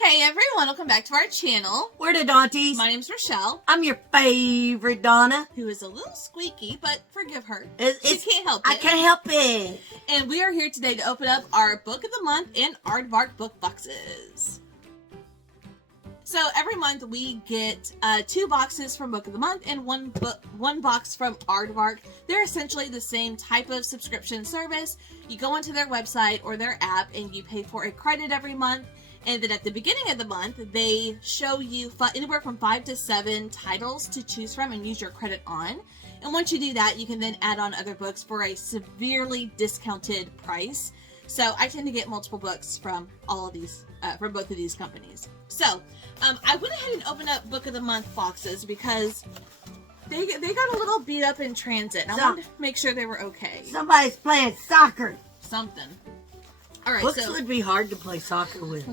Hey everyone, welcome back to our channel. We're the Dawnties. My name's Rochelle. I'm your favorite Donna. Who is a little squeaky, but forgive her. She can't help it. I can't help it. And we are here today to open up our Book of the Month and Aardvark book boxes. So every month we get 2 boxes from Book of the Month and one box from Aardvark. They're essentially the same type of subscription service. You go onto their website or their app and you pay for a credit every month. And then at the beginning of the month, they show you anywhere from 5 to 7 titles to choose from and use your credit on. And once you do that, you can then add on other books for a severely discounted price. So I tend to get multiple books from all of these, from both of these companies. So I went ahead and opened up Book of the Month boxes because they got a little beat up in transit. And I wanted to make sure they were okay. Somebody's playing soccer. Something. All right, Books would be hard to play soccer with.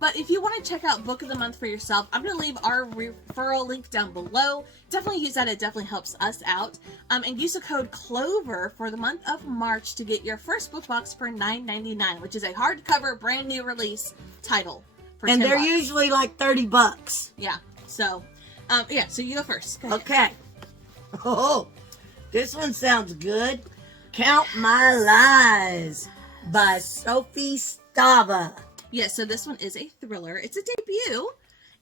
But if you want to check out Book of the Month for yourself, I'm going to leave our referral link down below. Definitely use that. It definitely helps us out. And use the code CLOVER for the month of March to get your first book box for $9.99, which is a hardcover, brand new release title. And they're usually like $30. Yeah. So, so you go first. Go okay. Oh, this one sounds good. Count My Lies by Sophie Stava. Yeah, so this one is a thriller. It's a debut,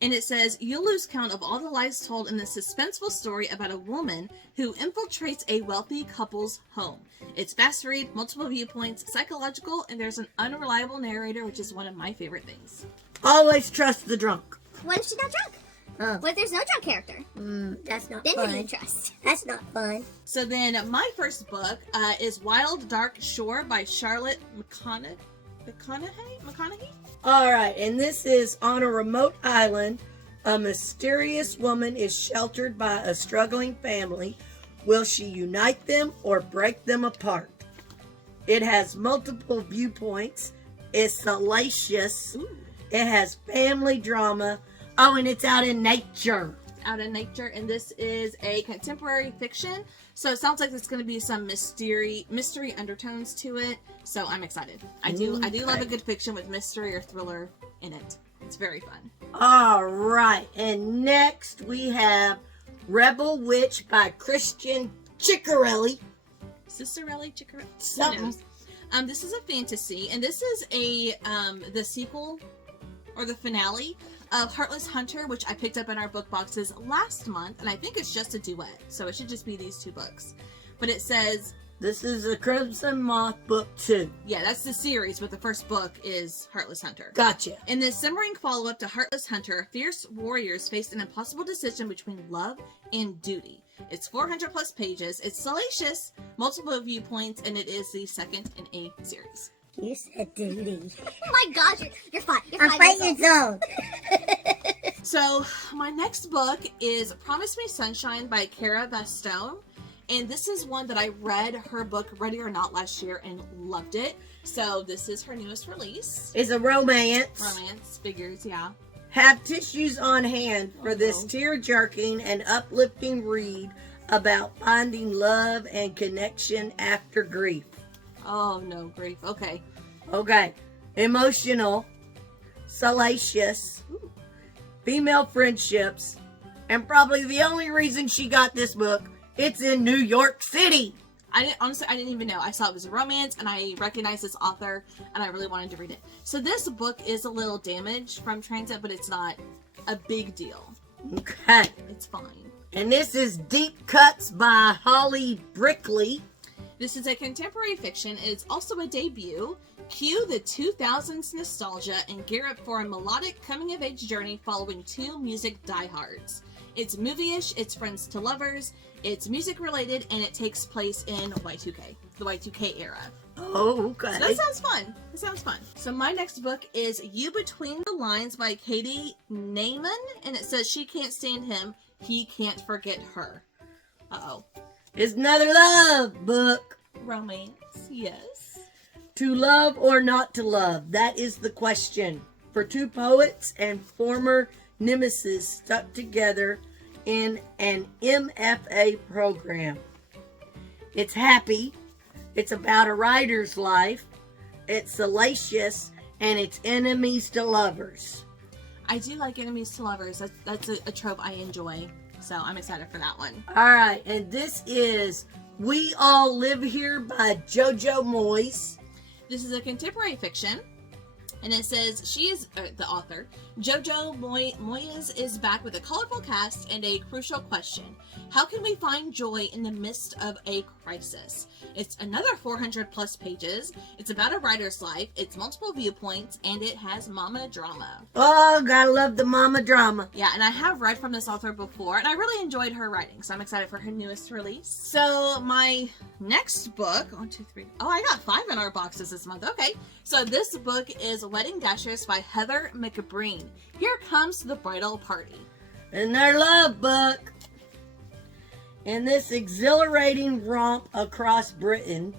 and it says, you'll lose count of all the lies told in this suspenseful story about a woman who infiltrates a wealthy couple's home. It's fast to read, multiple viewpoints, psychological, and there's an unreliable narrator, which is one of my favorite things. Always trust the drunk. What if she's not drunk? Oh. What if there's no drunk character? That's not Then fun. who do you trust? That's not fun. So then my first book is Wild Dark Shore by Charlotte McConaughey? All right, and this is on a remote island. A mysterious woman is sheltered by a struggling family. Will she unite them or break them apart? It has multiple viewpoints. It's salacious. Ooh. It has family drama. Oh, and it's out in nature. Out in nature, and this is a contemporary fiction, so it sounds like there's going to be some mystery undertones to it. So I'm excited. I do love a good fiction with mystery or thriller in it. It's very fun. All right, and next we have Rebel Witch by Christian Ciccarelli. Cicerelli, Ciccarelli, Something. This is a fantasy, and this is the sequel or the finale of Heartless Hunter, which I picked up in our book boxes last month, and I think it's just a duet, so it should just be these 2 books. But it says... This is the Crimson Moth book 2. Yeah, that's the series, but the first book is Heartless Hunter. Gotcha. In this simmering follow-up to Heartless Hunter, fierce warriors face an impossible decision between love and duty. It's 400 plus pages, it's salacious, multiple viewpoints, and it is the second in a series. You said duty. Oh my gosh, you're fine. I'm 5 years old. So, my next book is Promise Me Sunshine by Cara Bastone. And this is one that I read her book Ready or Not last year and loved it. So, this is her newest release. It's a romance. Romance, figures, yeah. Have tissues on hand for this tear-jerking and uplifting read about finding love and connection after grief. Oh, no, grief. Okay. Okay. Emotional, salacious, female friendships, and probably the only reason she got this book, it's in New York City. Honestly, I didn't even know. I saw it was a romance, and I recognized this author, and I really wanted to read it. So this book is a little damaged from transit, but it's not a big deal. Okay. It's fine. And this is Deep Cuts by Holly Brickley. This is a contemporary fiction. It's also a debut. Cue the 2000s nostalgia and gear up for a melodic coming-of-age journey following 2 music diehards. It's movie-ish, it's friends to lovers, it's music-related, and it takes place in Y2K, the Y2K era. Oh, okay. So that sounds fun. That sounds fun. So my next book is You Between the Lines by Katie Naiman, and it says she can't stand him, he can't forget her. Uh-oh. It's another love book. Romance, yes. To love or not to love? That is the question. For 2 poets and former nemesis stuck together in an MFA program. It's happy. It's about a writer's life. It's salacious. And it's enemies to lovers. I do like enemies to lovers. That's a trope I enjoy. So I'm excited for that one. All right, and this is We All Live Here by JoJo Moyes. This is a contemporary fiction. And it says she is the author. JoJo Moyes is back with a colorful cast and a crucial question. How can we find joy in the midst of a crisis? It's another 400 plus pages. It's about a writer's life. It's multiple viewpoints, and it has mama drama. Oh, gotta love the mama drama. Yeah, and I have read from this author before, and I really enjoyed her writing, so I'm excited for her newest release. So my next book, 1, 2, 3. Oh, I got 5 in our boxes this month. Okay, so this book is Wedding Dashers by Heather McBreen. Here comes the bridal party. And their love book. In this exhilarating romp across Britain,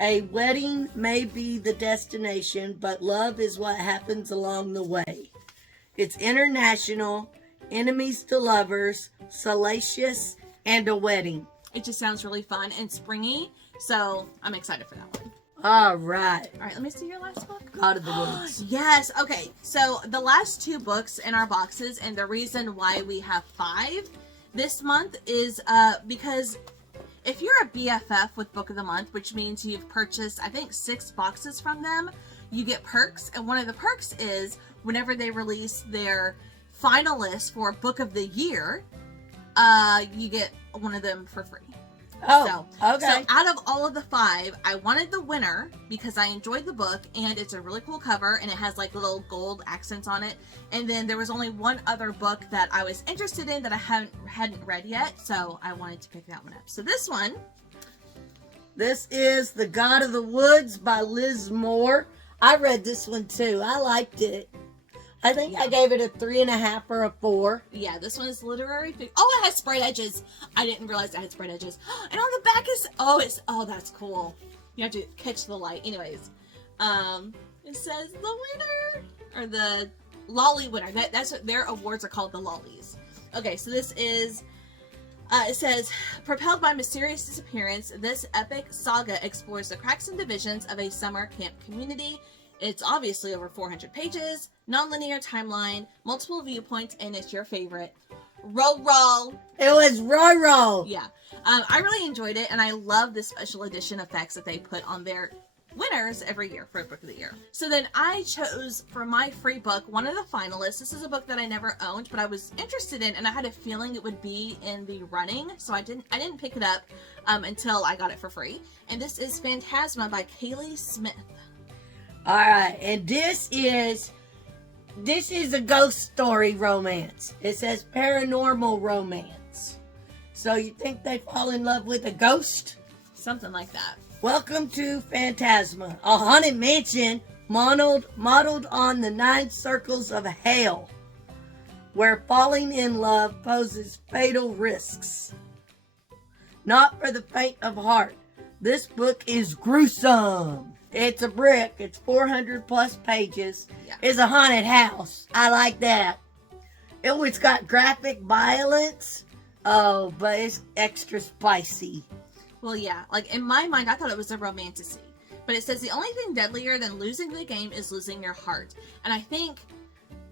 a wedding may be the destination, but love is what happens along the way. It's international, enemies to lovers, salacious, and a wedding. It just sounds really fun and springy, so I'm excited for that one. All right. All right, let me see your last book. God of the Woods. Yes. Okay. So the last 2 books in our boxes, and the reason why we have 5 this month is because if you're a BFF with Book of the Month, which means you've purchased, I think, 6 boxes from them, you get perks. And one of the perks is whenever they release their finalists for Book of the Year, you get one of them for free. Oh, okay. So out of all of the 5, I wanted the winner because I enjoyed the book, and it's a really cool cover, and it has like little gold accents on it. And then there was only one other book that I was interested in that I hadn't read yet, so I wanted to pick that one up. So this one. This is The God of the Woods by Liz Moore. I read this one too. I liked it. I think I gave it a 3.5 or a 4. Yeah, this one is literary fiction. Oh, it has sprayed edges. I didn't realize it had sprayed edges. And on the back is, oh, that's cool. You have to catch the light. Anyways, it says the winner, or the Lolly winner. That's what their awards are called, the Lollies. Okay, so this is, it says, propelled by mysterious disappearance, this epic saga explores the cracks and divisions of a summer camp community. It's obviously over 400 pages, non-linear timeline, multiple viewpoints, and it's your favorite. Roll. It was roll. Yeah. I really enjoyed it, and I love the special edition effects that they put on their winners every year for Book of the Year. So then I chose for my free book one of the finalists. This is a book that I never owned, but I was interested in, and I had a feeling it would be in the running, so I didn't pick it up until I got it for free. And this is Phantasma by Kaylee Smith. All right, and this is a ghost story romance. It says paranormal romance. So you think they fall in love with a ghost? Something like that. Welcome to Phantasma, a haunted mansion modeled on the 9 circles of hell, where falling in love poses fatal risks. Not for the faint of heart. This book is gruesome. It's a brick. It's 400 plus pages. Yeah. It's a haunted house. I like that. It's got graphic violence. Oh, but it's extra spicy. Well, yeah. Like, in my mind, I thought it was a romantasy. But it says the only thing deadlier than losing the game is losing your heart. And I think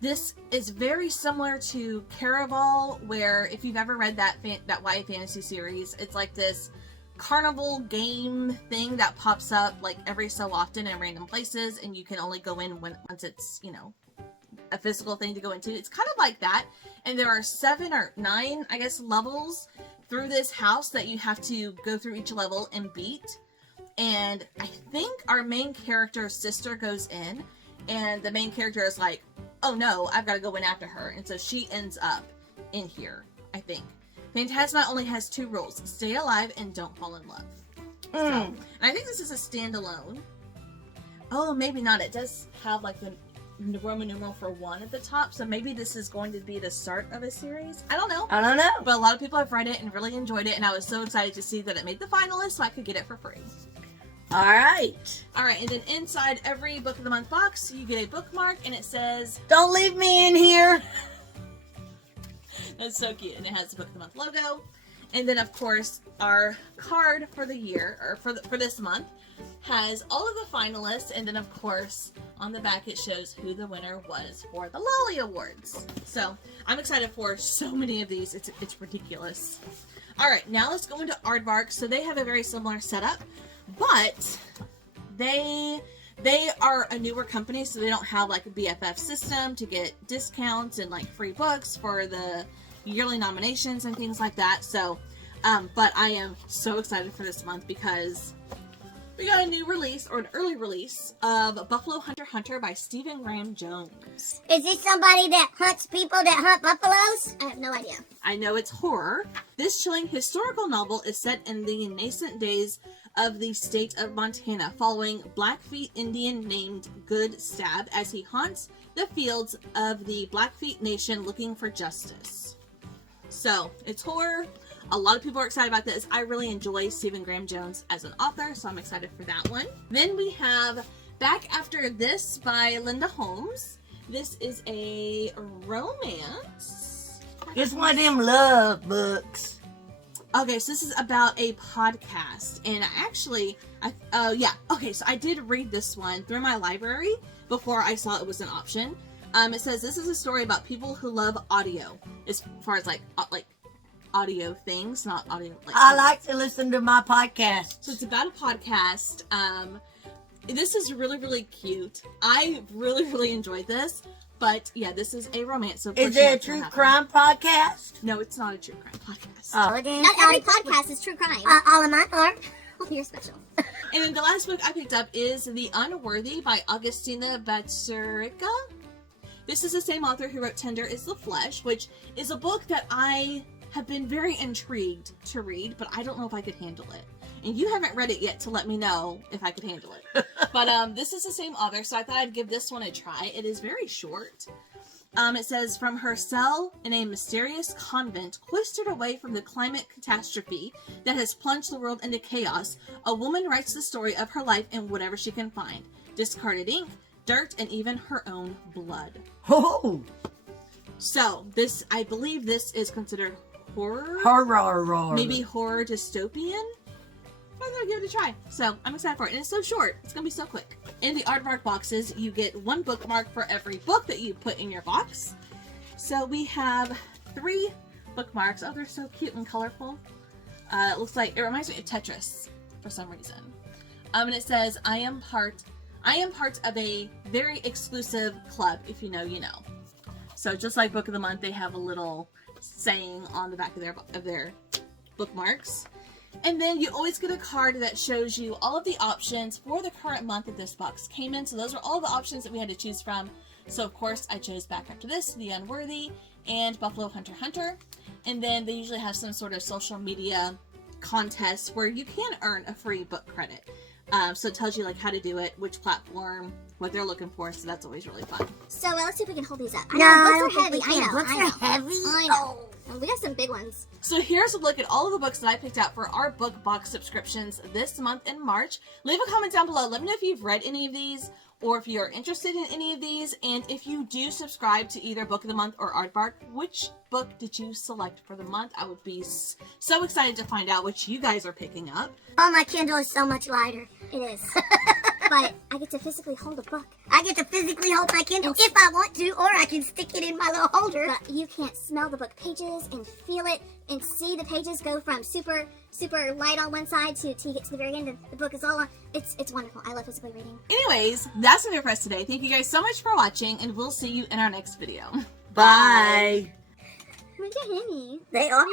this is very similar to Caraval, where if you've ever read that YA fantasy series, it's like this carnival game thing that pops up like every so often in random places, and you can only go in once it's, you know, a physical thing to go into. It's kind of like that, and there are 7 or 9, I guess, levels through this house that you have to go through each level and beat. And I think our main character's sister goes in, and the main character is like, oh no, I've got to go in after her, and so she ends up in here, I think. Phantasma only has 2 rules: stay alive and don't fall in love. So, and I think this is a standalone. Oh, maybe not. It does have like the Roman numeral for 1 at the top, so maybe this is going to be the start of a series. I don't know. But a lot of people have read it and really enjoyed it, and I was so excited to see that it made the finalists so I could get it for free. All right, and then inside every Book of the Month box, you get a bookmark, and it says, "Don't leave me in here." That's so cute, and it has the Book of the Month logo. And then, of course, our card for the year, or for this month. has all of the finalists, and then of course on the back it shows who the winner was for the Lolly Awards. So I'm excited for so many of these. It's ridiculous. Alright, now let's go into Aardvark. So they have a very similar setup, but they are a newer company, so they don't have like a BFF system to get discounts and like free books for the yearly nominations and things like that. So but I am so excited for this month because we got a new release, or an early release, of Buffalo Hunter Hunter by Stephen Graham Jones. Is this somebody that hunts people that hunt buffaloes? I have no idea. I know it's horror. This chilling historical novel is set in the nascent days of the state of Montana, following Blackfeet Indian named Good Stab as he haunts the fields of the Blackfeet Nation looking for justice. So, it's horror. A lot of people are excited about this. I really enjoy Stephen Graham Jones as an author, so I'm excited for that one. Then we have Back After This by Linda Holmes. This is a romance. It's one of them love books. Okay, so this is about a podcast, and so I did read this one through my library before I saw it was an option. It says this is a story about people who love audio, as far as like audio things, not audio. I like to listen to my podcast. So it's about a podcast. This is really, really cute. I really, really enjoyed this. But yeah, this is a romance. So is it a true crime podcast? No, it's not a true crime podcast. Not every podcast is true crime. All of mine are. Oh, you're special. And then the last book I picked up is The Unworthy by Augustina Batsurica. This is the same author who wrote Tender is the Flesh, which is a book that I have been very intrigued to read, but I don't know if I could handle it. And you haven't read it yet to let me know if I could handle it. But this is the same author, so I thought I'd give this one a try. It is very short. It says, from her cell in a mysterious convent, cloistered away from the climate catastrophe that has plunged the world into chaos, a woman writes the story of her life in whatever she can find. Discarded ink, dirt, and even her own blood. Oh! So, I believe this is considered horror? Horror. Maybe horror dystopian? I'm gonna give it a try. So, I'm excited for it. And it's so short. It's gonna be so quick. In the Aardvark boxes, you get one bookmark for every book that you put in your box. So, we have 3 bookmarks. Oh, they're so cute and colorful. It looks like, it reminds me of Tetris for some reason. And it says, I am part of a very exclusive club. If you know, you know. So, just like Book of the Month, they have a little saying on the back of their bookmarks. And then you always get a card that shows you all of the options for the current month that this box came in. So those are all the options that we had to choose from. So of course I chose Back After This, The Unworthy, and Buffalo Hunter Hunter. And then they usually have some sort of social media contest where you can earn a free book credit. So it tells you like how to do it, which platform, what they're looking for. So that's always really fun. So let's see if we can hold these up. Books are heavy. Books are heavy. I know. We got some big ones. So here's a look at all of the books that I picked out for our book box subscriptions this month in March. Leave a comment down below. Let me know if you've read any of these or if you're interested in any of these. And if you do subscribe to either Book of the Month or Aardvark, which book did you select for the month? I would be so excited to find out which you guys are picking up. Oh, my Kindle is so much lighter. It is. But I get to physically hold a book. I get to physically hold my Kindle if I want to, or I can stick it in my little holder. But you can't smell the book pages and feel it and see the pages go from super, super light on one side to you get to the very end and the book is all on. It's wonderful. I love physically reading. Anyways, that's it for us today. Thank you guys so much for watching, and we'll see you in our next video. Bye. They're heavy. They are.